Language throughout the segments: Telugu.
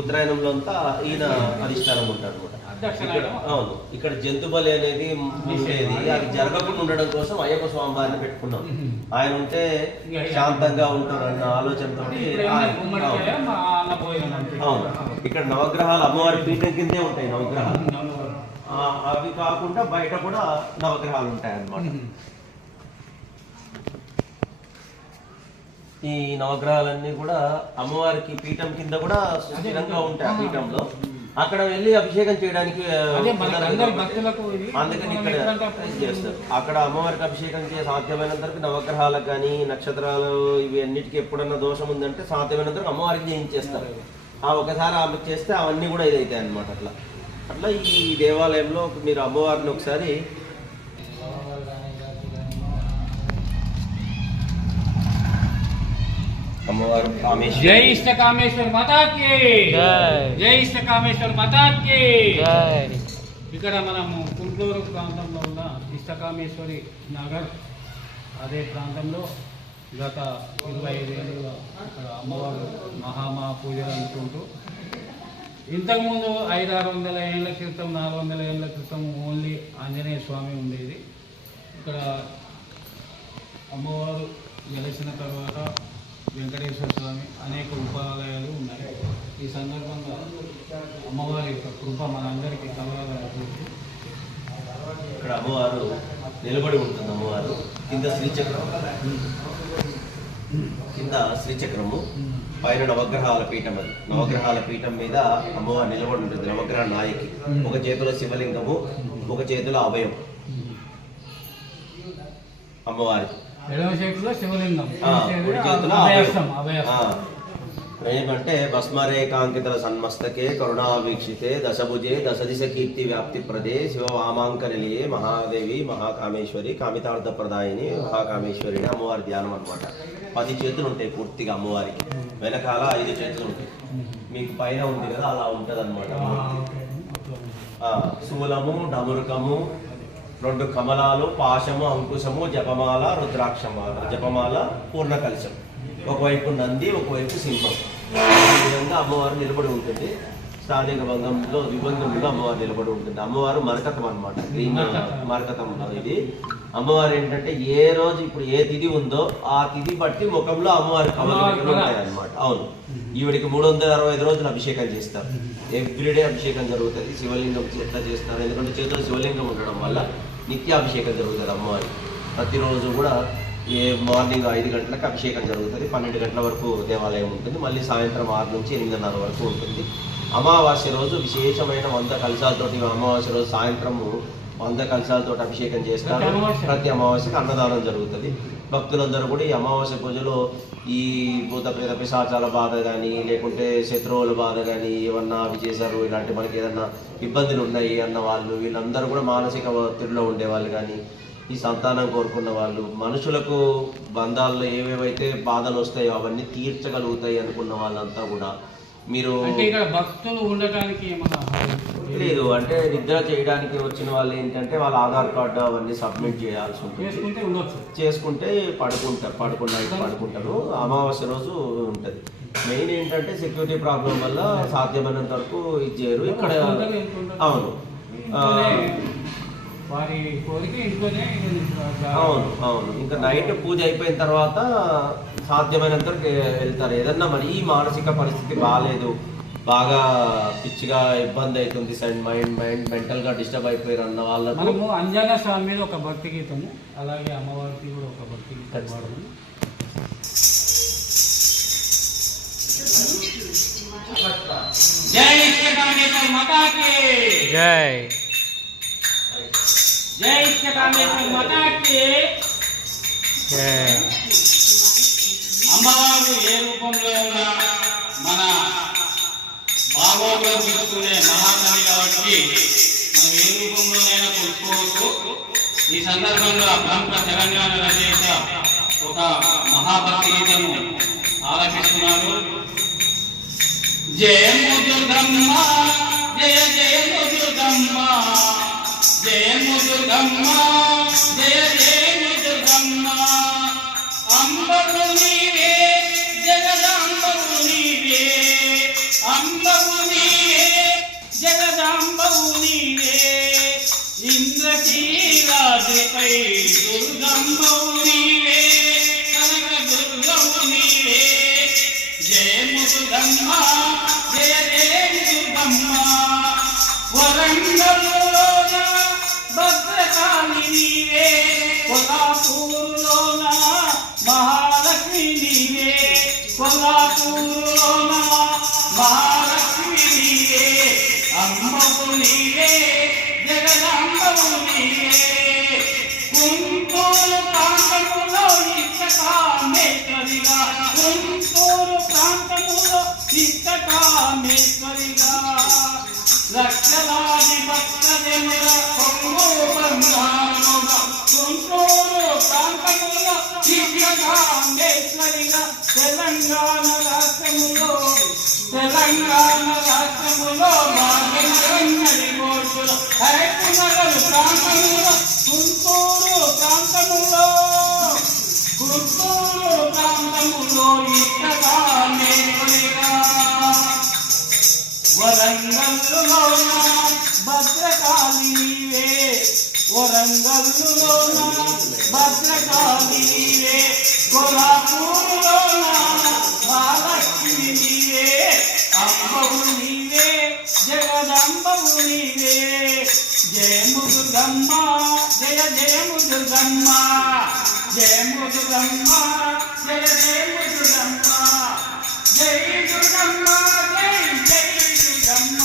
ఉత్తరాయణంలో అంతా ఈయన అధిష్టానం ఉంటారు అనమాట. అవును, ఇక్కడ జంతు బలి అనేది ఉండేది, అది జరగకుండా ఉండడం కోసం అయ్యప్ప స్వామి వారిని పెట్టుకున్నాం. ఆయన ఉంటే శాంతంగా ఉంటారన్న ఆలోచనతో. అవును, ఇక్కడ నవగ్రహాలు అమ్మవారి పీఠం కిందే ఉంటాయి నవగ్రహాలు. అవి కాకుండా బయట కూడా నవగ్రహాలు ఉంటాయి అన్నమాట. ఈ నవగ్రహాలన్నీ కూడా అమ్మవారికి పీఠం కింద కూడా స్థిరంగా ఉంటాయి. ఆ పీఠంలో అక్కడ వెళ్ళి అభిషేకం చేయడానికి అందుకని ఇక్కడ చేస్తారు. అక్కడ అమ్మవారికి అభిషేకం చేసి సాధ్యమైనంత వరకు నవగ్రహాలకు కానీ నక్షత్రాలు ఇవి అన్నిటికీ ఎప్పుడన్నా దోషం ఉందంటే సాధ్యమైనంత వరకు అమ్మవారికి చేయించేస్తారు. ఒకసారి ఆమె చేస్తే అవన్నీ కూడా ఇదైతాయి అన్నమాట. అట్లా ఈ దేవాలయంలో మీరు అమ్మవారిని ఒకసారి అమ్మవారు కామేశ్వరి. జై ఇష్టకామేశ్వర మాతాకి జై ఇష్టకామేశ్వర మాతాకి. ఇక్కడ మనము కుంట్లూరు ప్రాంతంలో ఉన్న ఇష్టకామేశ్వరి నగర్ అదే ప్రాంతంలో గత 25 ఏళ్ళుగా ఇక్కడ అమ్మవారు మహా పూజలు అనుకుంటూ, ఇంతకుముందు 500-600 ఏళ్ళ క్రితం 400 ఏళ్ళ క్రితం ఓన్లీ ఆంజనేయ స్వామి ఉండేది. ఇక్కడ అమ్మవారు వెలిసిన తర్వాత వెంకటేశ్వర స్వామి అనేక ఉపాలయాలు ఉన్నాయి. ఈ సందర్భంగా అమ్మవారి యొక్క కృప మనందరికీ కలగాలని. ఇక్కడ అమ్మవారు నిలబడి ఉంటుంది. అమ్మవారు కింద శ్రీచక్రము పైన నవగ్రహాల పీఠం. అది నవగ్రహాల పీఠం మీద అమ్మవారు నిలబడి ఉంటుంది. నవగ్రహ నాయకి ఒక చేతిలో శివలింగము, ఒక చేతిలో అభయం అమ్మవారికి. ఏమంటే భస్మరేకాంకిత సన్మస్తకే కరుణావీక్షితే దశభుజే దశదిశ కీర్తి వ్యాప్తి ప్రదే శివ వామాంకనిలయే మహాదేవి మహాకామేశ్వరి కామితార్థప్రదాయిని మహాకామేశ్వరిని అమ్మవారి ధ్యానం అనమాట. 10 చేతులు ఉంటాయి పూర్తిగా అమ్మవారికి. వెనకాల 5 చేతులు ఉంటాయి. మీకు పైన ఉంది కదా అలా ఉంటుంది అనమాట. శూలము, డమురుకము, 2 కమలాలు, పాశము, అంకుశము, జపమాల, రుద్రాక్షమాల, జపమాల, పూర్ణ కలశం. ఒకవైపు నంది, ఒకవైపు సింహం. ఈ విధంగా అమ్మవారు నిలబడి ఉంటుంది. స్థానిక విభంగంలో అమ్మవారు నిలబడి ఉంటుంది. అమ్మవారు మరకతం అనమాట. మరకతంలో ఇది అమ్మవారు ఏంటంటే ఏ రోజు ఇప్పుడు ఏ తిథి ఉందో ఆ తిథి బట్టి ముఖంలో అమ్మవారి కమలలు ఉంటాయి అనమాట. అవును, ఈవిడికి 365 రోజులు అభిషేకం చేస్తారు. ఎవ్రీడే అభిషేకం జరుగుతుంది. శివలింగం ఎట్లా చేస్తారు, ఎందుకంటే చేతిలో శివలింగం ఉండడం వల్ల నిత్యాభిషేకం జరుగుతుంది అమ్మవారికి. ప్రతిరోజు కూడా మార్నింగ్ 5 గంటలకు అభిషేకం జరుగుతుంది. 12 గంటల వరకు దేవాలయం ఉంటుంది. మళ్ళీ సాయంత్రం 6 నుంచి 8:30 వరకు ఉంటుంది. అమావాస్య రోజు విశేషమైన 100 కలశాలతోటి అమావాస్య రోజు సాయంత్రము 100 కలశాలతో అభిషేకం చేస్తారు. ప్రతి అమావాస్యకి అన్నదానం జరుగుతుంది. భక్తులందరూ కూడా ఈ అమావాస్య పూజలో ఈ భూత ప్రేత పిశాచాల బాధ కానీ లేకుంటే శత్రువుల బాధ కానీ ఏమన్నా అవి చేశారు, ఇలాంటి మనకి ఏదన్నా ఇబ్బందులు ఉన్నాయి అన్న వాళ్ళు, వీళ్ళందరూ కూడా మానసిక ఒత్తిడిలో ఉండేవాళ్ళు కానీ, ఈ సంతానం కోరుకున్న వాళ్ళు, మనుషులకు బంధాల్లో ఏవేవైతే బాధలు వస్తాయో అవన్నీ తీర్చగలుగుతాయి అనుకున్న వాళ్ళంతా కూడా మీరు భక్తులు ఉండటానికి లేదు అంటే నిద్ర చేయడానికి వచ్చిన వాళ్ళు ఏంటంటే వాళ్ళ ఆధార్ కార్డు అవన్నీ సబ్మిట్ చేయాల్సి ఉంటుంది. చేసుకుంటే పడుకుంటారు. అమావాస్య రోజు ఉంటుంది. మెయిన్ ఏంటంటే సెక్యూరిటీ ప్రాబ్లం వల్ల సాధ్యమైనంత వరకు ఇది చేయరు ఇక్కడ. అవును అవును, ఇంకా నైట్ పూజ అయిపోయిన తర్వాత సాధ్యమైనంత వరకు వెళ్తారు. ఏదన్నా మరి ఈ మానసిక పరిస్థితి బాగాలేదు, బాగా పిచ్చిగా ఇబ్బంది అవుతుంది, మైండ్ మెంటల్ గా డిస్టర్బ్ అయిపోయారు అన్న వాళ్ళకు అంజనా స్వామి మీద ఒక భక్తి గీతము, అలాగే అమ్మవారికి కూడా ఒక భక్తి గీతం. జై శ్రీకామేశ్వర మాతాకి జై. జై శ్రీకామేశ్వర మాతాకి జై. అమ్మవారు ఏ రూపంలో ఉన్నా మన బాగోగులు చూసుకునే మహాతల్లి కాబట్టి మనం ఏ రూపంలోనైనా కొలుసుకోవచ్చు. ఈ సందర్భంగా ప్రముఖ తెలంగాణ రచయిత ఒక మహాభక్తి గీతము ఆలపిస్తున్నారు. జయము దుర్గమ్మ జయ జయము దుర్గమ్మ, జయము దుర్గమ్మ జయ జయము దుర్గమ్మ, అంబరు నీవే జగదాంబరు నీవే, అంబవు నీవే జగదాంబవు నీవే ఇంద్రకీలాద్రిపై దుర్గంబవు నీవే కనక దుర్గవు నీవే జయము దుర్గమ్మ జయ జయము దుర్గమ్మ వరంగల్లోన భద్రకాళి నీవే కొల్లాపూరులోన మహాలక్ష్మి నీవే కొల్లాపూరులోన మహాలక్ష్మి నీవే అమ్మవు నీవే జగదాంబవు నీవే గుంటూరు ప్రాంతములో ఇష్టకామేశ్వరిగా గుంటూరు ప్రాంతములో ఇష్టకామేశ్వరిగా లక్షలాది భక్తజనుల కొంగు బంగారముగా గుంటూరు ప్రాంతములో ఇష్టకామేశ్వరిగా తెలంగాణ రాష్ట్రములో బాగనగరి మోషుల హైపునగర్ ప్రాంతములో గుంటూరు ప్రాంతములో ఇష్టకామేశ్వరిగా వరంగల్లులోన భద్రకాళి నీవే వరంగల్లులోన భద్రకాళి నీవే కొల్లాపూరులోన మహాలక్ష్మి నీవే అమ్మవు నీవే జగదంబవు నీవే జయము దుర్గమ్మ జయ జయము దుర్గమ్మ జయము దుర్గమ్మ జయ జయము దుర్గమ్మ జై దుర్గమ్మ జై జై దుర్గమ్మ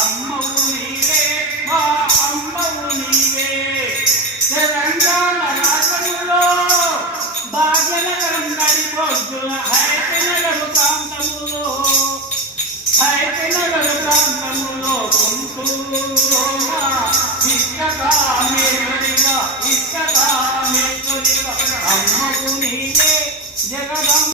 అమ్మవు నీవే మా అమ్మవు నీవే తెలంగాణ రాష్ట్రంలో భాగ్యనగరం నడిపొద్దున హైతనగర్ ప్రాంతములో గుంటూరులోన ఇష్టకామేశ్వరిగా అమ్మవు నీవే జగదమ్మ